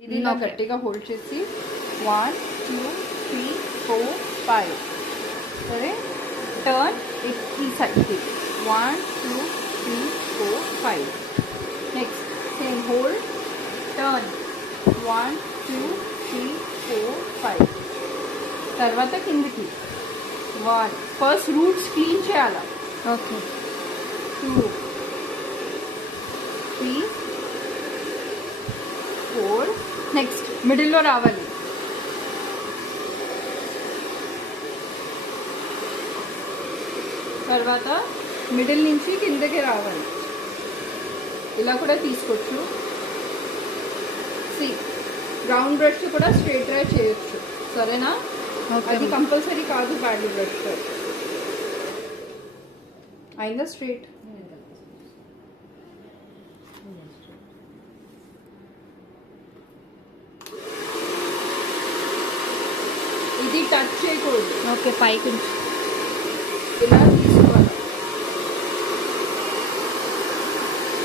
ఇది ఇలా గట్టిగా హోల్డ్ చేసి 1 2 3 4 5 సరే టర్న్ ఈ సైడ్కి 1 2 3 4 5 నెక్స్ట్ సేమ్ హోల్డ్ టర్న్ 1 2 3 4 5 తర్వాత కిందికి 1 ఫస్ట్ రూట్స్ క్లీన్ చేయాలా ఓకే 2 3 4 నెక్స్ట్ మిడిల్లో రావాలి తర్వాత మిడిల్ నుంచి కిందకి రావాలి ఇలా కూడా తీసుకోవచ్చు సి రౌండ్ బ్రష్ కూడా స్ట్రైట్ డ్రై చేయొచ్చు సరేనా అది కంపల్సరీ కాదు బ్యాడ్ బ్రష్ అయిందా స్ట్రైట్ ఇది టచ్ చేయకూడదు ఓకే పైకి ఇలా